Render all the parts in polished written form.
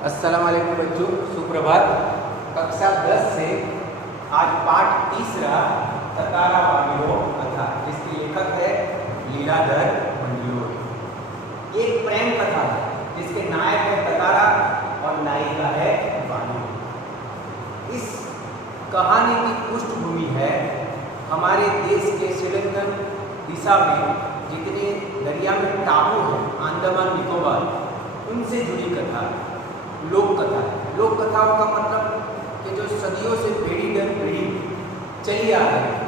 अस्सलाम वालेकुम बच्चों, सुप्रभात। कक्षा 10 से आज पाठ तीसरा ततारा वागियों कथा, जिसके लेखक है लीलाधर मंडलोर। एक प्रेम कथा है जिसके नायक है ततारा और नायिका है वागियों। इस कहानी की पृष्ठभूमि है हमारे देश के श्रीलंकन दिशा में जितने दरिया में टापू हैं, अंडमान निकोबार, उनसे जुड़ी कथा लोक कथा है। लोक कथाओं का मतलब कि जो सदियों से पीढ़ी दर पीढ़ी चली आ रही है,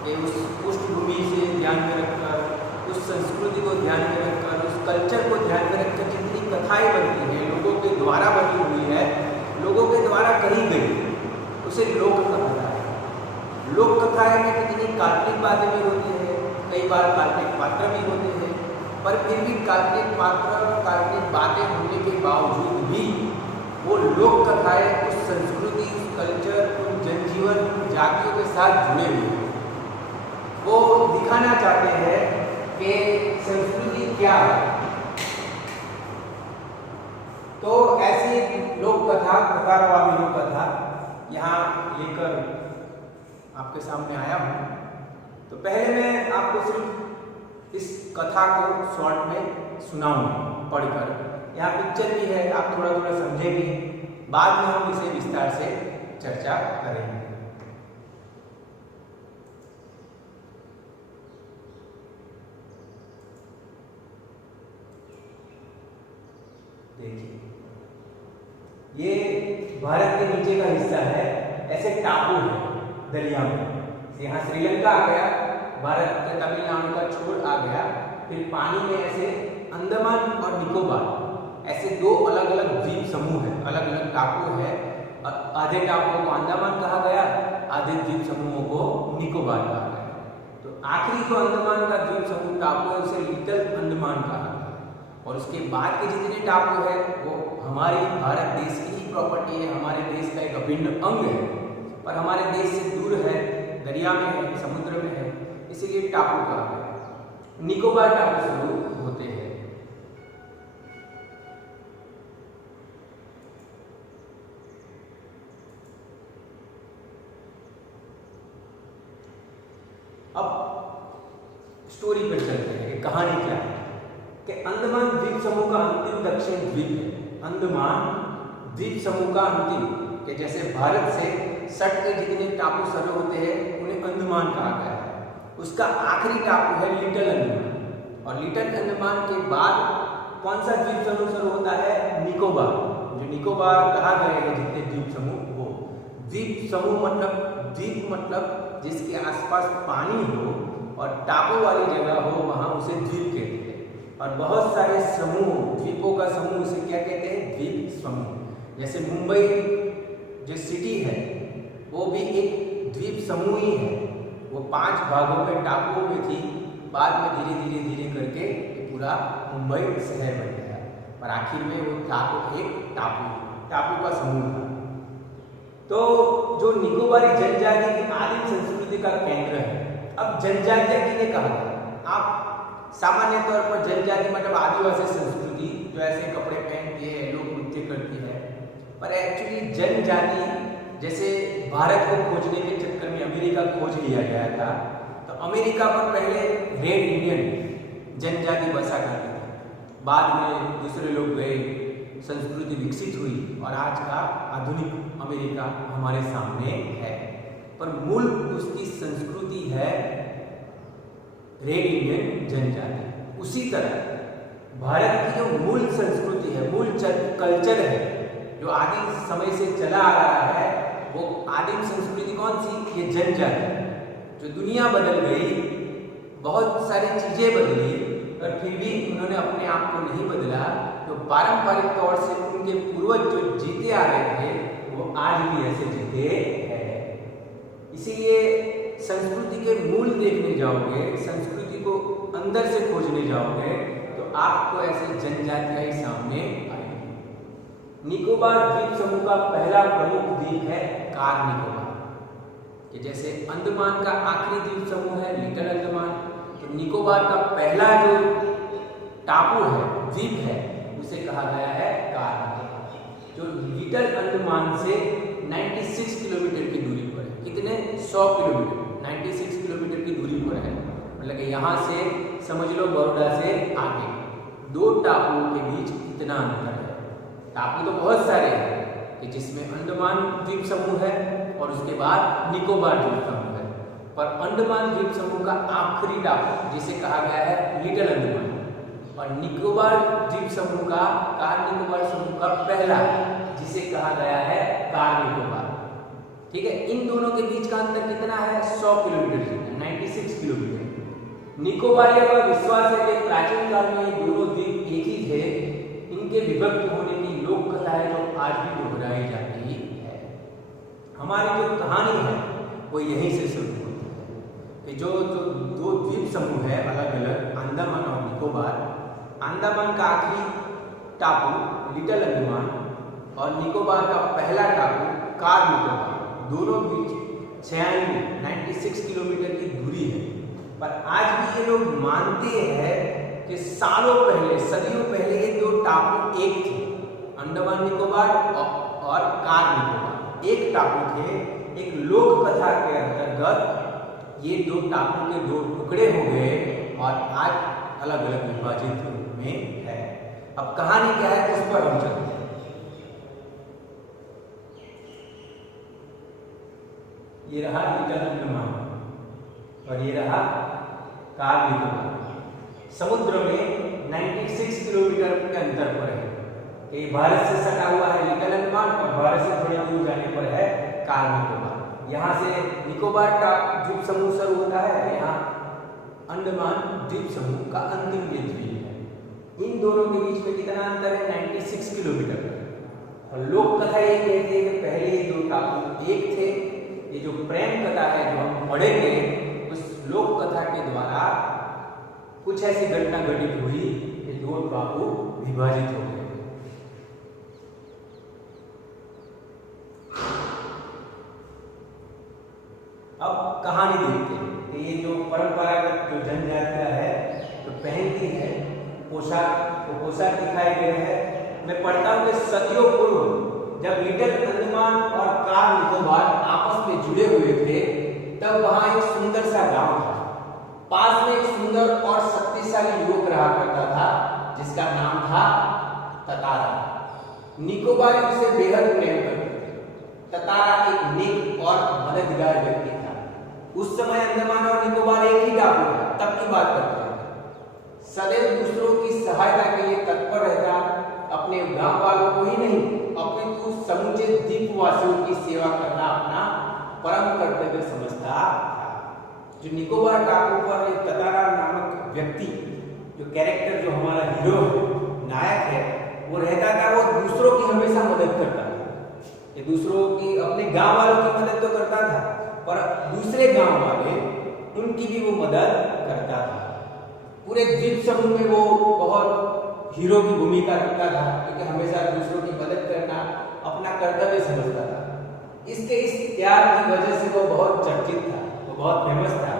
कि उस पृष्ठभूमि से ध्यान में रखकर, उस संस्कृति को ध्यान में रखकर, उस कल्चर को ध्यान में रखकर जितनी कथाएं बनती हैं, लोगों के द्वारा बनी हुई है, लोगों के द्वारा कही गई, उसे लोक कथा है। लोक कथाएं में कितनी काल्पनिक बातें भी होती है, कई बार काल्पनिक पात्र भी होते हैं, पर फिर भी काल्पनिक पात्र, काल्पनिक बातें होने के बावजूद भी वो लोक कथाएं उस संस्कृति, उस कल्चर, उन जनजीवन, उन जातियों के साथ जुड़े हुए हैं। वो दिखाना चाहते हैं कि संस्कृति क्या है। तो ऐसी लोक कथा, ततारावामी लोक कथा यहाँ लेकर आपके सामने आया हूँ। तो पहले मैं आपको सिर्फ इस कथा को शॉर्ट में सुनाऊंगा पढ़कर। यहाँ पिक्चर भी है, आप थोड़ा थोड़ा समझेंगे, बाद में हम इसे विस्तार से चर्चा करेंगे। देखिए, ये भारत के नीचे का हिस्सा है, ऐसे टापू है दरिया में। यहाँ श्रीलंका आ गया, भारत के तमिलनाडु का छोर आ गया, फिर पानी में ऐसे अंडमान और निकोबार, ऐसे दो अलग अलग द्वीप समूह हैं, अलग अलग टापू है। आधे टापुओं को अंडमान कहा गया, आधे द्वीप समूहों को निकोबार कहा गया। तो आखिरी जो अंडमान का द्वीप समूह टापू है उसे लिटिल अंडमान कहा गया, और उसके बाद के जितने टापू है वो हमारे भारत देश की ही प्रॉपर्टी है, हमारे देश का एक अभिन्न अंग है, पर हमारे देश से दूर है, दरिया में है, समुद्र में है, इसीलिए टापू कहा गया। निकोबार टापू समूह होते हैं। अब स्टोरी पर चलते हैं कि कहानी क्या है। कि अंडमान द्वीप समूह का अंतिम दक्षिण द्वीप है। अंडमान द्वीप समूह का अंतिम, कि जैसे भारत से सट के जितने टापू सरे होते हैं उन्हें अंडमान कहा गया है, उसका आखिरी टापू है लिटिल अंडमान। और लिटिल अंडमान के बाद कौन सा द्वीप समूह शुरू होता है? निकोबार। जो निकोबार कहा गया है जितने द्वीप समूह, वो द्वीप समूह मतलब द्वीप मतलब जिसके आसपास पानी हो और टापू वाली जगह हो, वहां उसे द्वीप कहते हैं। और बहुत सारे समूह, द्वीपों का समूह, उसे क्या कहते हैं? द्वीप समूह। जैसे मुंबई जो सिटी है वो भी एक द्वीप समूह ही है। वो 5 भागों में, टापुओं में थी, बाद में धीरे धीरे करके ये पूरा मुंबई शहर बन गया, पर आखिर में वो था तो एक टापू का समूह था। तो जो निकोबारी जनजाति की आदिम संस्कृति का केंद्र है। अब जनजातियां किन्हें कहा गया? आप सामान्य तौर पर जनजाति मतलब आदिवासी संस्कृति, जो ऐसे कपड़े पहनती है, लोग नृत्य करती है, पर एक्चुअली जनजाति, जैसे भारत को खोजने के चक्कर में अमेरिका खोज लिया गया था, तो अमेरिका पर पहले रेड इंडियन जनजाति बसा करती थी, बाद में दूसरे लोग गए, संस्कृति विकसित हुई और आज का आधुनिक अमेरिका हमारे सामने है। पर मूल उसकी संस्कृति है रेड इंडियन जनजाति। उसी तरह भारत की जो मूल संस्कृति है, मूल कल्चर है, जो आदिम समय से चला आ रहा है, वो आदिम संस्कृति कौन सी? ये जनजाति। जो दुनिया बदल गई, बहुत सारी चीजें बदली, पर फिर भी उन्होंने अपने आप को नहीं बदला। तो पारंपरिक तौर से उनके पूर्वज जो जीते आ रहे थे, वो आज भी ऐसे जीते हैं। इसीलिए संस्कृति के मूल देखने जाओगे, संस्कृति को अंदर से खोजने जाओगे, तो आपको ऐसे जनजातियां ही सामने आएंगी। निकोबार द्वीप समूह का पहला प्रमुख द्वीप है कार निकोबार, कि जैसे अंडमान का आखिरी द्वीप समूह है लिटिल अंडमान, तो निकोबार का पहला जो टापू है, द्वीप है, उसे कहा गया है कार निकोबार। जो लिटिल अंडमान से 96 किलोमीटर की दूरी पर है। कितने? 100 किलोमीटर, 96 किलोमीटर की दूरी पर है। मतलब कि यहाँ से समझ लो बड़ौदा से आगे दो टापुओं के बीच इतना अंतर है। टापू तो बहुत सारे हैं कि जिसमें अंडमान द्वीप समूह है और उसके बाद निकोबार द्वीप समूह है, पर अंडमान द्वीप समूह का आखिरी टापू जिसे कहा गया है लिटिल अंडमान, और निकोबार द्वीप समूह का कार निकोबार समूह का पहला जिसे कहा गया है कार निकोबार। ठीक है, इन दोनों के बीच का अंतर कितना है? 100 किलोमीटर, 96 किलोमीटर। निकोबारियों का विश्वास है कि प्राचीन काल में ये दोनों द्वीप एक ही थे। इनके विभक्त होने की लोक कथा है जो आज भी दोहराई जाती है। हमारी जो कहानी है वो यहीं से शुरू होती है कि जो दो द्वीप समूह है अलग अलग, अंडमान और निकोबार। अंडमान का आखिरी टापू लिटिल अंडमान और निकोबार का पहला टापू कार निकोबार, दोनों बीच 96 किलोमीटर की दूरी है। पर आज भी ये लोग मानते हैं कि सालों पहले, सदियों पहले ये दो टापू एक थे, अंडमान निकोबार और कार निकोबार एक टापू थे। एक लोक कथा के अंतर्गत ये दो टापू के दो टुकड़े हो गए और आज अलग अलग विभाजित रूप में है। अब कहानी क्या है उस पर हम चलते हैं। ये रहा लिटिल अंडमान और ये रहा कार निकोबार। समुद्र में 96 किलोमीटर के अंतर पर है। ये भारत से सटा हुआ है लिटिल अंडमान और भारत से थोड़ा दूर जाने पर है कार निकोबार। यहाँ से निकोबार द्वीप समूह शुरू होता है, यहाँ अंडमान द्वीप समूह का अंतिम ये द्वीप है। इन दोनों के बीच में कितना अंतर है? 96 किलोमीटर। और लोक कथा ये कहती है कि पहले ये दो टापू एक थे। ये जो प्रेम कथा है जो हम पढ़ेंगे, उस लोक कथा के द्वारा कुछ ऐसी घटना घटित हुई कि दो टापू विभाजित हो गए। अब कहानी देखते हैं कि ये जो परंपरागत जो जनजातियां है जो पहनती है पोशाक, वो पोशाक दिखाई दे रहे हैं। मैं पढ़ता हूँ कि सदियों पूर्व जब लिटिल अंडमान और कार निकोबार आपस में जुड़े हुए थे, तब वहां एक सुंदर सा गांव था। पास में एक सुंदर और शक्तिशाली युवक रहा करता था जिसका नाम था ततारा। निकोबारी उसे बेहद प्रेम करते थे। ततारा एक नेक और मददगार व्यक्ति था। उस समय अंडमान और निकोबार एक ही टापू था, तब की बात करते हैं। सदैव दूसरों की सहायता के लिए तत्पर रहता, अपने गांव वालों को ही नहीं अपितु समूचे द्वीपवासियों की सेवा करना अपना परम कर्तव्य समझता था। जो निकोबार टापू पर एक ततारा नामक व्यक्ति, जो कैरेक्टर जो हमारा हीरो नायक है, वो रहता था। वो दूसरों की हमेशा मदद करता था। ये दूसरों की, अपने गांव वालों की मदद तो करता था, पर दूसरे गांव वाले उनकी भी वो मदद करता था। पूरे द्वीप समूह में वो बहुत हीरो की भूमिका रखता था, क्योंकि हमेशा दूसरों की मदद करना अपना कर्तव्य समझता था। इसके इस त्याग की वजह से वो बहुत चर्चित था, वो बहुत फेमस था।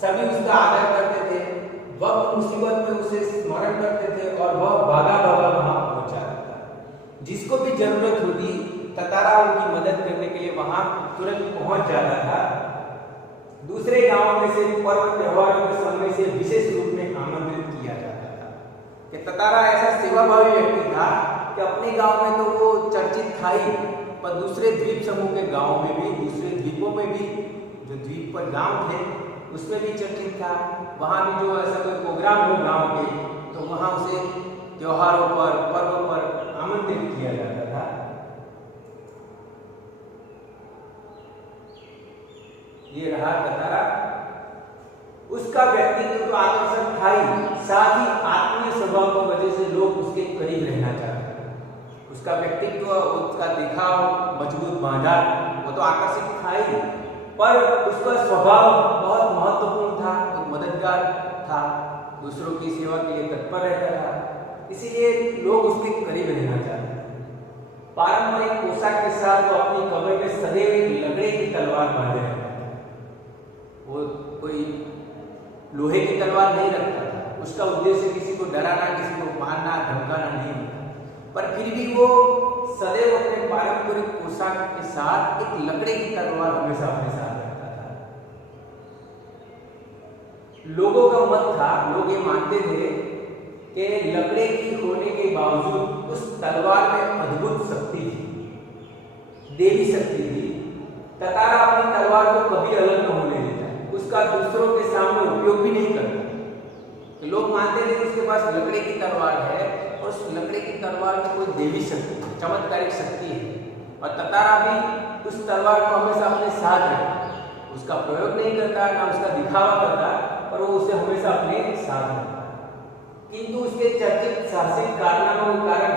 सभी उसका आदर करते थे, वक्त मुसीबत में उसे स्मरण करते थे और वह भागा भागा वहां पहुंचा था। जिसको भी जरूरत होती, ततारा उनकी मदद करने के लिए वहां तुरंत पहुंच जाता था। दूसरे गांवों में से पर्व त्योहारों के समय से विशेष रूप में आमंत्रित किया जाता था। कि ततारा ऐसा सेवाभावी व्यक्ति था कि अपने गांव में तो वो चर्चित था ही, पर दूसरे द्वीप समूह के गांव में भी, दूसरे द्वीपों में भी, जो द्वीप पर गांव थे उसमें भी चर्चित था। वहां भी जो ऐसा कोई प्रोग्राम हो गांव के, तो वहां उसे त्योहारों पर, पर्व पर आमंत्रित किया जाता था। ये रहा ततारा। उसका व्यक्तित्व तो आकर्षक था ही, साथ ही आत्मीय स्वभाव की वजह से लोग उसके करीब रहना चाहते थे। उसका व्यक्तित्व, उसका दिखाव, मजबूत बांधा, वो तो आकर्षक था ही, पर उसका स्वभाव बहुत महत्वपूर्ण था। वो मददगार था, दूसरों की सेवा के लिए तत्पर रहता था, इसीलिए लोग उसके करीब रहना चाहते थे। पारंपरिक पोशाक के साथ वो अपनी कमर में सदैव एक लकड़ी की तलवार बांधे रहता था। वो कोई लोहे की तलवार नहीं रखता था। उसका उद्देश्य किसी को डराना, किसी को मारना, धमकाना नहीं था। पर फिर भी वो सदैव अपने पारंपरिक पोशाक के साथ एक लकड़ी की तलवार हमेशा अपने साथ रखता था। लोगों का मत था, लोग ये मानते थे कि लकड़ी की होने के बावजूद उस तलवार में अद्भुत शक्ति थी, देवी शक्ति थी। ततारा अपनी तलवार को कभी अलग न होने देता, उसका दूसरों के सामने उपयोग भी नहीं करता। तो लोग मानते थे कि उसके पास लकड़ी की तलवार है और उस लकड़ी की तलवार में कोई देवी शक्ति, चमत्कारिक शक्ति है, और ततारा भी उस तलवार को हमेशा अपने साथ रखता, उसका प्रयोग नहीं करता, ना उसका दिखावा करता, पर वो उसे हमेशा अपने साथ रखता। किंतु उसके चर्चित साहसिक कारनामों के कारण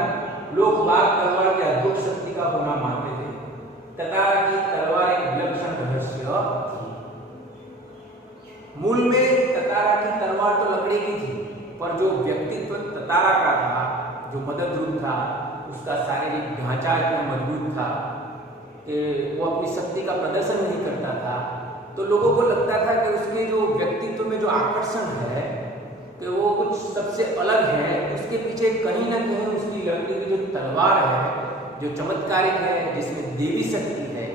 लोग बाघ तलवार की अद्भुत शक्ति का होना मानते थे। ततारा की तलवार एक विलक्षण रहस्य थी। मूल में ततारा की तलवार तो लकड़ी की थी, पर जो व्यक्तित्व ततारा का था, जो मदद रूप था, उसका शारीरिक ढांचा इतना मजबूत था कि वो अपनी शक्ति का प्रदर्शन नहीं करता था। तो लोगों को लगता था कि उसके जो व्यक्तित्व में जो आकर्षण है कि वो कुछ सबसे अलग है, उसके पीछे कहीं ना कहीं उसकी लकड़ी की जो तलवार है, जो चमत्कारिक है, जिसमें देवी शक्ति है,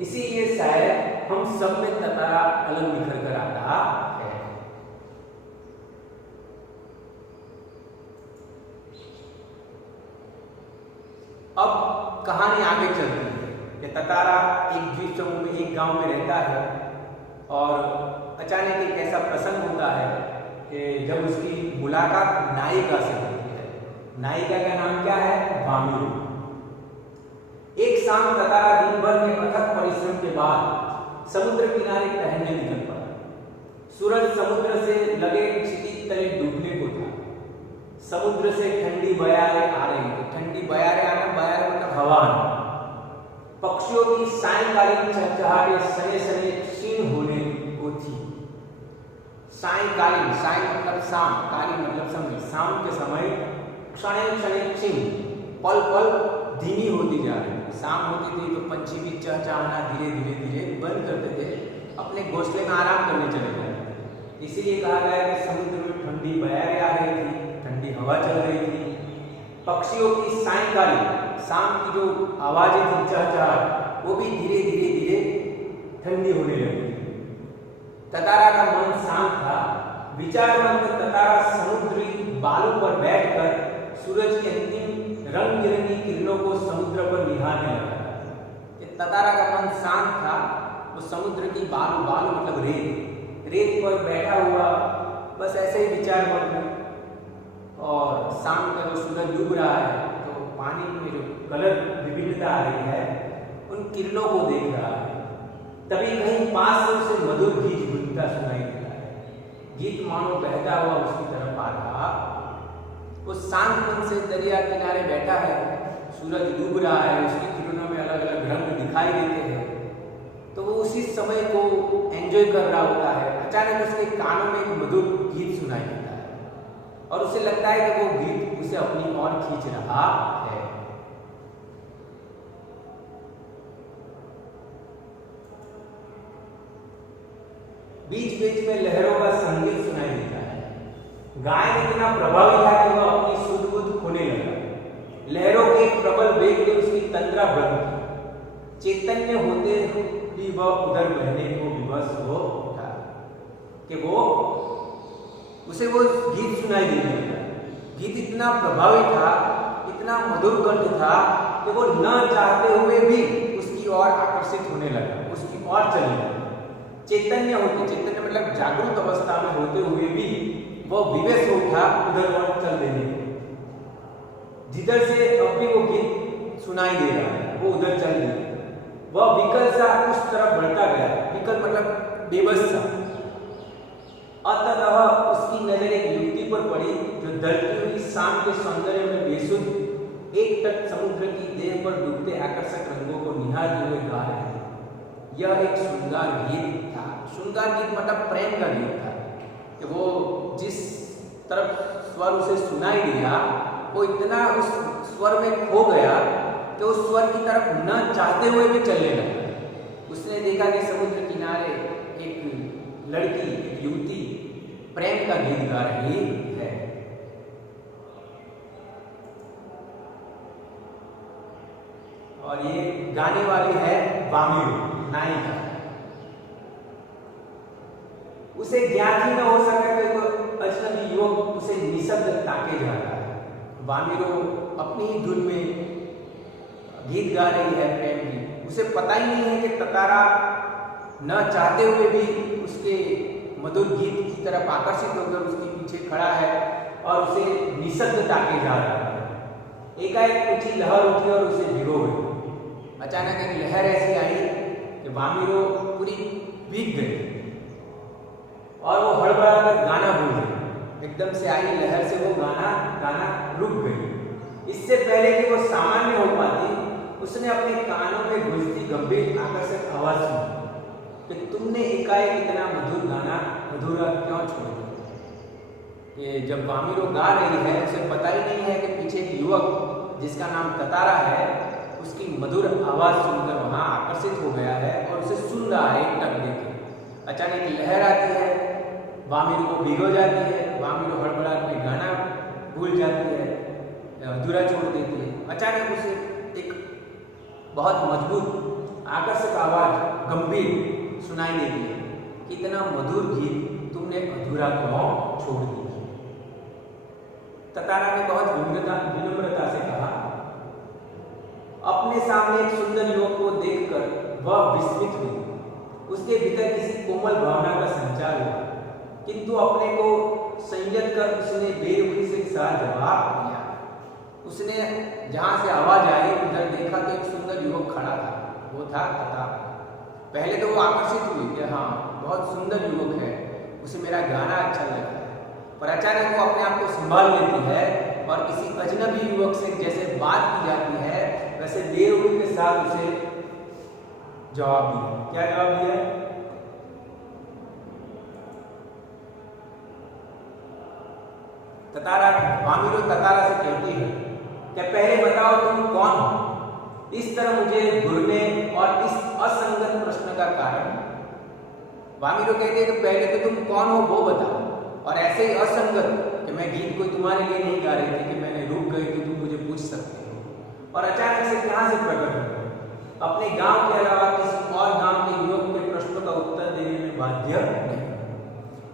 इसीलिए शायद हम सब में ततारा अलग निखर कर आता है। अब कहानी आगे चलती है कि ततारा एक द्वीप समूह में, एक गांव में रहता है और अचानक एक ऐसा प्रसंग होता है कि जब उसकी मुलाकात नायिका से होती है। नायिका का नाम क्या है? वामिनी। एक शाम ततारा दिन भर के अथक परिश्रम के बाद समुद्र किनारे टहलने निकल पड़ा। सूरज समुद्र से लगे क्षितिज तले डूबने को था। समुद्र से ठंडी बयारें आ रही थी। ठंडी बयारें आना, बयारें मतलब हवा आना। पक्षियों की सायंकालीन चहचहाहट सने सने क्षीण होने को थी। सायंकालीन, साय मतलब शाम, कालीन मतलब समय, शाम के समय क्षणे क्षणे क्षीण, पल पल धीमी होती जा रही थी। शाम होती थी तो पंछी भी चहचहाना धीरे धीरे धीरे बंद करते थे, अपने घोंसले में आराम करने चले जाते। इसीलिए कहा गया कि समुद्र में ठंडी बयारें आ रही थी, ठंडी हवा चल रही थी। पक्षियों की सायंकालीन, शाम की जो आवाजें थी, चहचहाहट, वो भी धीरे धीरे धीरे ठंडी होने लगी। ततारा का मन शांत था। विचारवंत ततारा समुद्री बालू पर बैठकर सूरज की अंतिम रंग बिरंगी किरणों को समुद्र पर निहारने लगा। ततारा का मन शांत था, वो समुद्र की बालू, बालू मतलब रेत पर बैठा हुआ बस ऐसे ही विचार में, और शाम का जो सूरज डूब रहा है तो पानी में जो कलर विभिन्नता आ रही है, उन किरणों को देख रहा है। तभी कहीं पास से उसे मधुर गीत गूंजता सुनाई देता है। गीत मानो बहता हुआ उसकी तरफ आ रहा। वो शांत मन से दरिया किनारे बैठा है, सूरज डूब रहा है, उसकी किरणों में अलग अलग रंग दिखाई देते हैं, तो वो उसी समय को एंजॉय कर रहा होता है। अचानक उसके कानों में एक मधुर गीत सुनाई देता है और उसे लगता है कि वो गीत उसे अपनी ओर खींच रहा है। बीच बीच में लहरों का संगीत सुनाई देता है। गायन इतना प्रभावी था कि वह अपनी सुध बुध खोने लगा। लहरों के प्रबल वेग ने उसकी तंद्रा भंग की। चैतन्य होते भी वह उधर बहने को विवश हो उठा कि उसे वो गीत सुनाई देने लगा। गीत इतना प्रभावी था, इतना मधुर कंठ था कि वो न चाहते हुए भी उसकी ओर आकर्षित होने लगा, उसकी ओर चलने लगा। चैतन्य मतलब जागरूक अवस्था में होते हुए भी वह विवश हो उठा उधर और चल देने को। जिधर से अब भी वो गीत सुनाई दे रहा है, वो उधर चल दिया। वह विकल सा उस तरफ बढ़ता गया। विकल मतलब बेबस सा। अतः उसकी नजर एक युवती पर पड़ी जो ढलती हुई शाम के सौंदर्य में बेसुध एक तट समुद्र की देह पर डूबते आकर्षक रंगों को निहारते हुए गा रही थी। यह एक श्रृंगार गीत था। श्रृंगार गीत मतलब प्रेम का गीत था कि वो जिस तरफ स्वर उसे सुनाई दिया, वो इतना उस स्वर में खो गया कि उस स्वर की तरफ न चाहते हुए भी चलने लगा। उसने देखा कि समुद्र किनारे एक लड़की, एक युवती प्रेम का गीत गा रही है। और ये गाने वाली है वामिरो नायिका। उसे ज्ञान ही न हो सका कि वो अजनबी युवक उसे निशब्द ताके जा रहा है। वामिरो अपनी ही धुन में गीत गा रही है प्रेम की। उसे पता ही नहीं है कि ततारा न चाहते हुए भी उसके मधुर गीत की तरफ आकर्षित होकर उसके पीछे खड़ा है और उसे निशब्द ताके जा रहा है। एकाएक ऊंची लहर उठी और उसे भिगो गई। अचानक एक लहर ऐसी आई कि वामिरो पूरी भीग गई और वो हड़बड़ाकर गाना भूल गई। एकदम से आई लहर से वो गाना रुक गई। इससे पहले कि वो सामान्य हो पाती, उसने अपने कानों में गूंजती गंभीर आकर्षक आवाज सुनी कि तुमने एकाएक इतना मधुर गाना अधूरा क्यों छोड़ दिया। कि जब वामिरो गा रही है उसे पता ही नहीं है कि पीछे एक युवक जिसका नाम ततारा है उसकी मधुर आवाज सुनकर वहां आकर्षित हो गया है और उसे सुन रहा है एकटक देकर। अचानक लहर आती है, वामिरो को भिगो जाती है। वामिरो हड़बड़ा के गाना भूल जाती है, अधूरा छोड़ देती है। अचानक उसे एक बहुत मजबूत आकर्षक आवाज गंभीर सुनाई देती है कि इतना मधुर गीत तुमने अधूरा क्यों छोड़ दिया। ततारा ने बहुत विनम्रता से कहा। अपने सामने एक सुंदर युवक को देखकर वह विस्मित हुई। उसके भीतर किसी कोमल भावना का संचार हुआ, किंतु अपने को संयत कर उसने बेरुखी से साथ जवाब दिया। उसने जहां से आवाज आई उधर देखा तो एक सुंदर युवक खड़ा था। वो था ततारा। पहले तो वो आकर्षित हुई कि हाँ बहुत सुंदर युवक है, उसे मेरा गाना अच्छा लगा। पर अचानक वो अपने आप को संभाल लेती है और किसी अजनबी युवक से जैसे बात की जाती है वैसे बेरुखी के साथ उसे जवाब दिया। क्या जवाब दिया? वामिरो ततारा से कहती है कि पहले बताओ तुम कौन हो? इस तरह मुझे घूरने और इस असंगत प्रश्न का कारण। वामिरो कहती है कि पहले तो तुम कौन हो वो बताओ, और ऐसे ही असंगत कि मैं गीत कोई तुम्हारे लिए नहीं गा रही थी कि मैंने रुक गई तो तुम मुझे पूछ सकते हो। और अचानक से कहां से प्रकट हो गए? अपने गांव के अलावा किसी और गांव के युवक के प्रश्नों का उत्तर देने में बाध्य नहीं।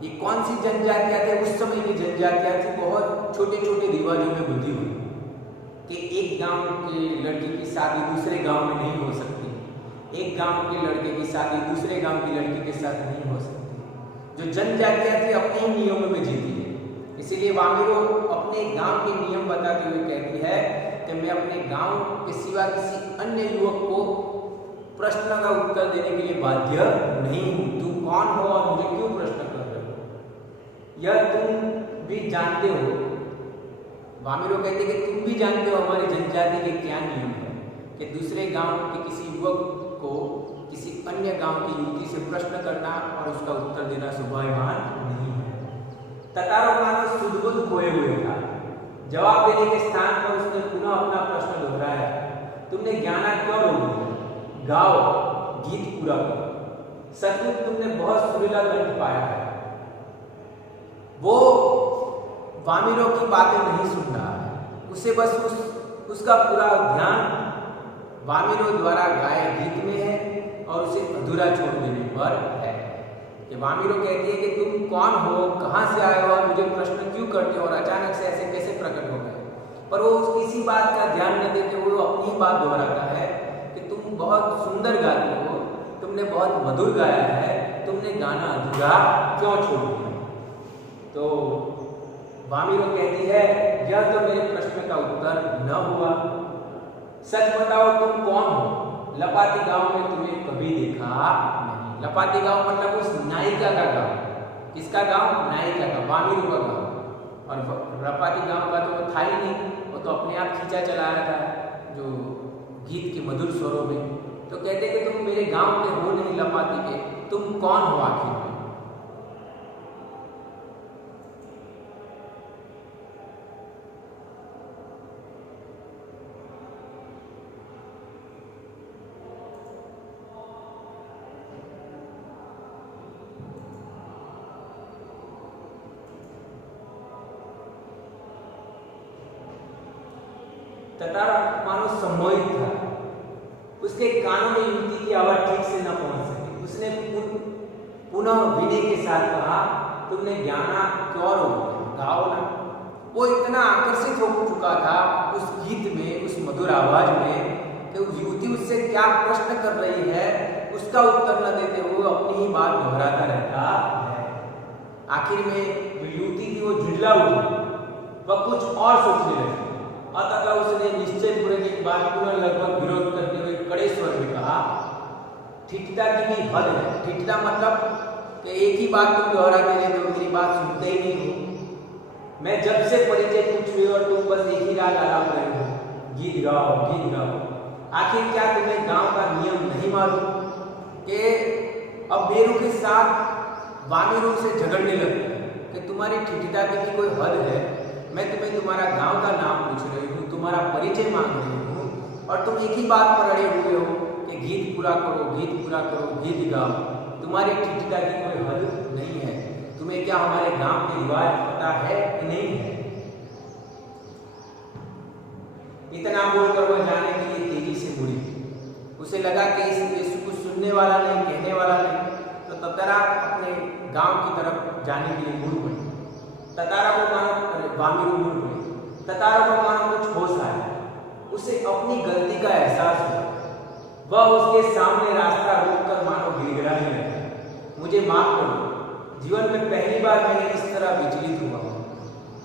ये कौन सी जनजातियां थी? उस समय की जनजातियां थी बहुत छोटे छोटे रिवाजों में बंधी हुई कि एक गांव के लड़के की शादी दूसरे गांव में नहीं हो सकती, एक गांव के लड़के की शादी दूसरे गांव की लड़की के साथ नहीं हो सकती। जो जनजातियां थी अपने ही नियमों में जीती है। इसीलिए वामिरो अपने गांव के नियम बताते हुए कहती है कि मैं अपने गांव के सिवा किसी अन्य युवक को प्रश्न का उत्तर देने के लिए बाध्य नहीं हूं। तुम कौन हो और मुझे क्यों प्रश्न कर रहे हो? यह तुम भी जानते हो। वामिरो कहते कि तुम भी जानते हो हमारी जनजाति के क्या नियम है कि दूसरे गांव के किसी युवक को किसी अन्य गांव की युवती से प्रश्न करना और उसका उत्तर देना शोभायमान नहीं है। ततारा मानो सुध-बुध खोए हुए था। जवाब देने के स्थान पर उसने पुनः अपना प्रश्न दोहराया, तुमने ज्ञाना क्यों रोक दिया? गाओ, गीत पूरा करो। सचमुच तुमने बहुत सुरीला कंठ पाया है। वो वामिरो की बातें नहीं सुन रहा है, उसे बस उसका पूरा ध्यान वामिरो द्वारा गाए गीत में है और उसे अधूरा छोड़ देने पर है। कि वामिरो कहती है कि तुम कौन हो, कहां से आए हो और मुझे प्रश्न क्यों करते हो और अचानक से ऐसे कैसे प्रकट हो गए। पर वो किसी बात का ध्यान न देते हुए वो अपनी बात दोहराता है कि तुम बहुत सुंदर गाती हो, तुमने बहुत मधुर गाया है, तुमने गाना अधूरा क्यों छोड़ दिया? तो वामिरो कहती है यह तो मेरे प्रश्न का उत्तर न हुआ। सच बताओ तुम कौन हो? लपाती गांव में तुम्हें कभी देखा नहीं। लपाती गांव मतलब उस नायिका का गांव। किसका गांव? नायिका का, वामिरो का गांव। और लपाती गांव का तो था ही नहीं, वो तो अपने आप खींचा चला रहा था जो गीत के मधुर स्वरों में। तो कहते कि तुम मेरे गांव के हो नहीं लपाती के, तुम कौन हो आखिर? ततारा मानो सम्मोहित था उसके कानों में युवती की आवाज ठीक से न पहुंच सकी। उसने पुनः विनय के साथ कहा, तुमने ज्ञाना क्यों रो, गाओ ना। वो इतना आकर्षित हो चुका था उस गीत में, उस मधुर आवाज में, कि युवती उससे क्या प्रश्न कर रही है उसका उत्तर न देते हुए अपनी ही बात दोहराता रहता है। आखिर में युवती की वो झुंझला उठी, वह कुछ और सोचने लगी। अतः उसने निश्चय पूर्वक एक बात पुनः लगभग विरोध करते हुए कड़े स्वर में कहा, ठिठता की भी हद है। ठिठता मतलब कि एक ही बात तुम दोहराते रहते हो, मेरी बात सुनते ही नहीं हो। मैं जब से परिचय पूछ रही हो और तुम बस एक ही राग आलाप रहे हो, गीत गाओ गीत गाओ। आखिर क्या तुम्हें गांव का नियम नहीं मालूम कि अब बेरू के साथ वानरों से झगड़ने लगते हैं कि तुम्हारी ठिठता की भी कोई हद है। मैं तुम्हें तुम्हारा गांव का नाम पूछ रही हूँ, तुम्हारा परिचय मांग रही हूँ और तुम एक ही बात पर अड़े हुए हो कि गीत पूरा करो, गीत पूरा करो, गीत गाओ। तुम्हारी ठिठता की कोई हद नहीं है। तुम्हें क्या हमारे गांव के रिवाज पता है कि नहीं है? इतना बोलकर वह जाने के लिए तेजी से मुड़ी। उसे लगा कि इस यीशु को सुनने वाला नहीं, कहने वाला नहीं, तो ततारा अपने गांव की तरफ जाने के लिए मुड़ पड़ी। ततारा को मानो वामिरू मुड़ पड़ी। ततारा को मानो कुछ होश आया। उसे अपनी गलती का एहसास हुआ। वह उसके सामने रास्ता रोककर मानो गिड़गिड़ाने लगा, मुझे माफ करो, जीवन में पहली बार मैंने इस तरह विचलित हुआ।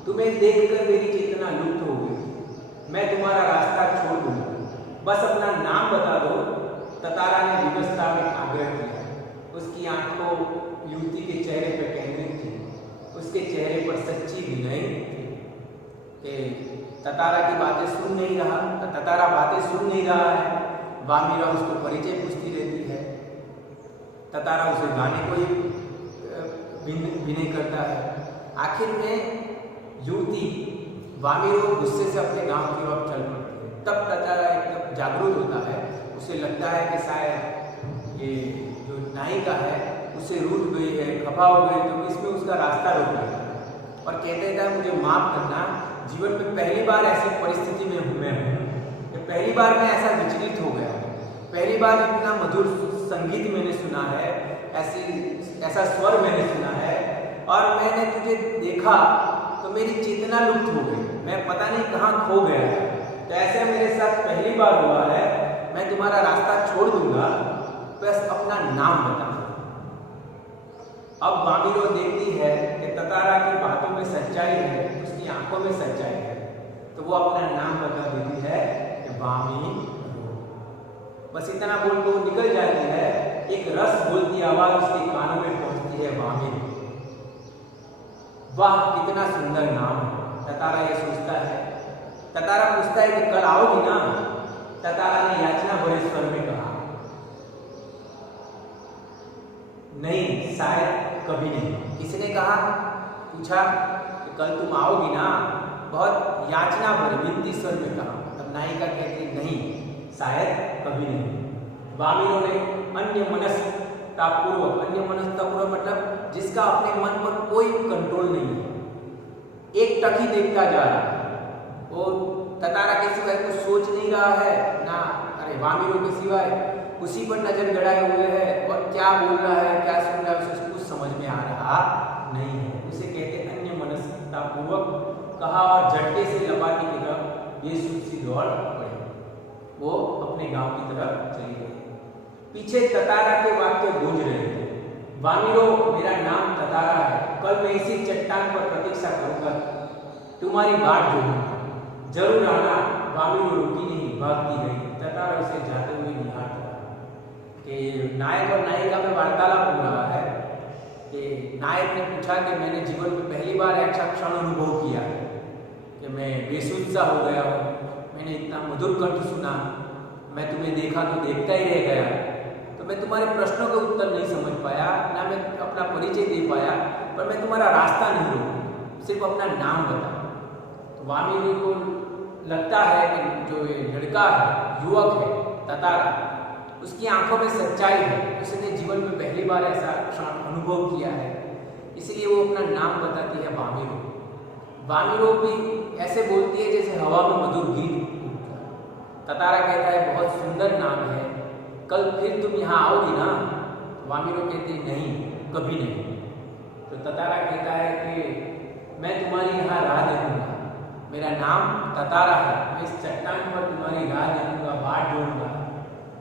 तुम्हें देखकर मेरी चेतना लुप्त हो गई। मैं तुम्हारा रास्ता छोड़ दूंगा, बस अपना नाम बता दो। ततारा ने विवशता में आग्रह किया। उसकी आंखों युवती के चेहरे पर केंद्रित थी। उसके चेहरे पर सच्ची विनय थी कि ततारा की बातें सुन नहीं रहा, ततारा बातें सुन नहीं रहा है। वामिरा उसको परिचय पूछती रहती है। ततारा उसे गाने को ही विनय करता है। आखिर में युवती वामिरो गुस्से से अपने गांव की ओर चल पड़ती है। तब ततारा एकदम जागरूक होता है। उसे लगता है कि शायद ये जो नायिका है उसे रूठ गई है, खफा हो गई, तो इसमें उसका रास्ता रोक देता है और कहते हैं मुझे माफ करना, जीवन में पहली बार ऐसी परिस्थिति में मैं हूँ कि पहली बार मैं ऐसा विचलित हो गया। पहली बार इतना मधुर संगीत मैंने सुना है, ऐसा स्वर मैंने सुना है और मैंने तुझे देखा तो मेरी चेतना लुप्त हो गई। मैं पता नहीं कहाँ खो गया। तो ऐसे मेरे साथ पहली बार हुआ है। मैं तुम्हारा रास्ता छोड़ दूंगा, बस अपना नाम बता। अब वामिरो देखती है कि ततारा की बातों में सच्चाई है, उसकी आंखों में सच्चाई है, तो वो अपना नाम बता देती है कि वामी। बस इतना बोल के वो निकल जाती है। एक रस बोलती आवाज उसके कानों में पहुंचती है, वामी। वाह कितना सुंदर नाम। ततारा ये सोचता है। ततारा पूछता है कि कल आओगी ना? ततारा ने याचना भरे स्वर में कहा, नहीं, शायद कभी नहीं। किसने कहा? पूछा कि कल तुम आओगी ना? बहुत याचना भरे विनती स्वर में कहा। तब नायिका कहती नहीं, शायद कभी नहीं। वामिरो ने अन्य मनस्तापूर्वक, अन्य मनस्तापूर्वक मतलब जिसका अपने मन पर कोई कंट्रोल नहीं है, एक टक ही देखता जा रहा है। वो ततारा के सिवाय कुछ सोच नहीं रहा है ना, अरे वामिरो के सिवाय उसी पर नजर गड़ाए हुए है और क्या बोल रहा है, क्या सुन रहा है, उसे कुछ समझ में आ रहा नहीं है। उसे कहते अन्य मनस्तापूर्वक कहा और झटके से लपाटी की तरफ यीशु सी दौड़ पड़े। वो अपने गांव की तरफ चली गई। पीछे ततारा के वाक्य गूंज रहे थे, वामिरो मेरा नाम ततारा है, कल मैं इसी चट्टान पर प्रतीक्षा करूंगा, तुम्हारी बाट जोड़ूंगा, जरूर आना। वामिरो रुकी नहीं, भागती गई। ततारा उसे जाते हुए निहारता कि नायक और नायिका में वार्तालाप हो रहा है कि नायक ने पूछा कि मैंने जीवन में पहली बार ऐसा क्षण अनुभव किया कि मैं बेसुध सा हो गया हूँ, मैंने इतना मधुर कंठ सुना, मैं तुम्हें देखा तो देखता ही रह गया, तो मैं तुम्हारे प्रश्नों का उत्तर नहीं समझ पाया, ना मैं अपना परिचय दे पाया, पर मैं तुम्हारा रास्ता नहीं रोका, सिर्फ अपना नाम बता। तो वामिनी को लगता है कि जो ये लड़का है, युवक है ततारा, उसकी आंखों में सच्चाई है, उसने जीवन में पहली बार ऐसा क्षण अनुभव किया है, इसलिए वो अपना नाम बताती है वामिरो। वामिरो भी ऐसे बोलती है जैसे हवा में मधुर गीत उठता है ततारा कहता है बहुत सुंदर नाम है, कल फिर तुम यहाँ आओगी ना? वामिरो कहते नहीं, कभी नहीं। तो ततारा कहता है कि मैं तुम्हारी यहाँ राह देखूंगा, मेरा नाम ततारा है, मैं इस चट्टान पर तुम्हारी राह देखूंगा, बाट जोड़ूंगा।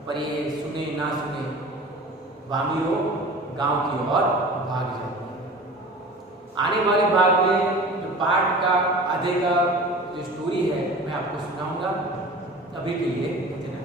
पर ये सुने ना सुने, वामिरो गांव की ओर भाग जाते हैं। आने वाले भाग में जो पाठ का आधे का जो स्टोरी है मैं आपको सुनाऊंगा। अभी के लिए इतना।